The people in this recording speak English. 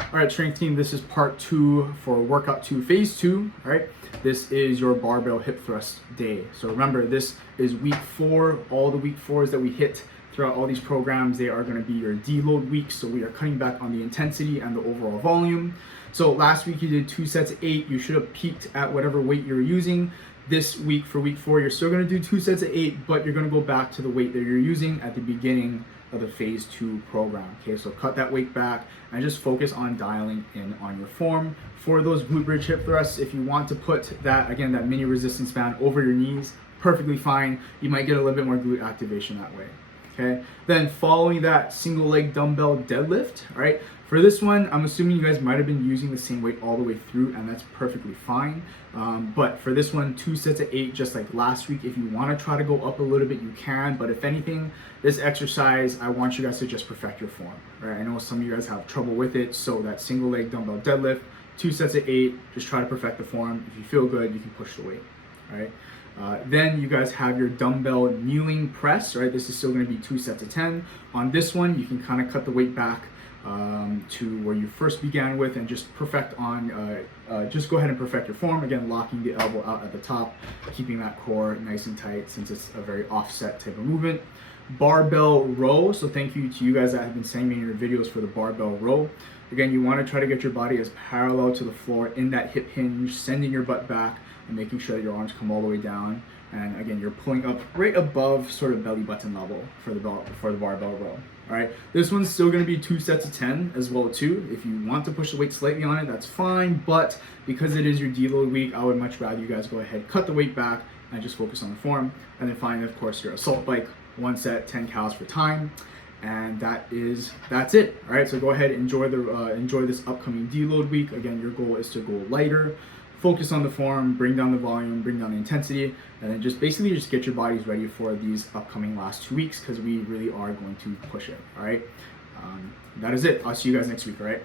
All right, strength team, this is part 2 for workout 2, phase 2, all right? This is your barbell hip thrust day. So remember, this is week 4. All the week 4s that we hit throughout all these programs, they are gonna be your deload weeks. So we are cutting back on the intensity and the overall volume. So last week you did 2 sets of 8. You should have peaked at whatever weight you're using. This week for week 4, you're still gonna do 2 sets of 8, but you're gonna go back to the weight that you're using at the beginning of the phase 2 program. Okay, so cut that weight back and just focus on dialing in on your form. For those glute bridge hip thrusts, if you want to put that, again, that mini resistance band over your knees, perfectly fine. You might get a little bit more glute activation that way. Okay, then following that, single leg dumbbell deadlift. All right, for this one, I'm assuming you guys might have been using the same weight all the way through, and that's perfectly fine. But for this one, 2 sets of 8, just like last week. If you want to try to go up a little bit, you can. But if anything, this exercise, I want you guys to just perfect your form. Right? I know some of you guys have trouble with it, so that single leg dumbbell deadlift, 2 sets of 8, just try to perfect the form. If you feel good, you can push the weight. All right. Then you guys have your dumbbell kneeling press, right? This is still going to be 2 sets of 10. On this one, you can kind of cut the weight back to where you first began with and just perfect on, just go ahead and perfect your form. Again, locking the elbow out at the top, keeping that core nice and tight since it's a very offset type of movement. Barbell row. So thank you to you guys that have been sending me your videos for the barbell row. Again, you want to try to get your body as parallel to the floor in that hip hinge, sending your butt back and making sure that your arms come all the way down. And again, you're pulling up right above sort of belly button level for the barbell row. All right, this one's still going to be 2 sets of 10 as well too. If you want to push the weight slightly on it, that's fine. But because it is your deload week, I would much rather you guys go ahead, cut the weight back, and just focus on the form. And then finally, of course, your assault bike, 1 set, 10 cals for time. And that's it. All right, so go ahead, enjoy this upcoming deload week. Again, your goal is to go lighter, focus on the form, bring down the volume, bring down the intensity, and then just basically just get your bodies ready for these upcoming last 2 weeks, because we really are going to push it. All right, that is it. I'll see you guys next week. All right.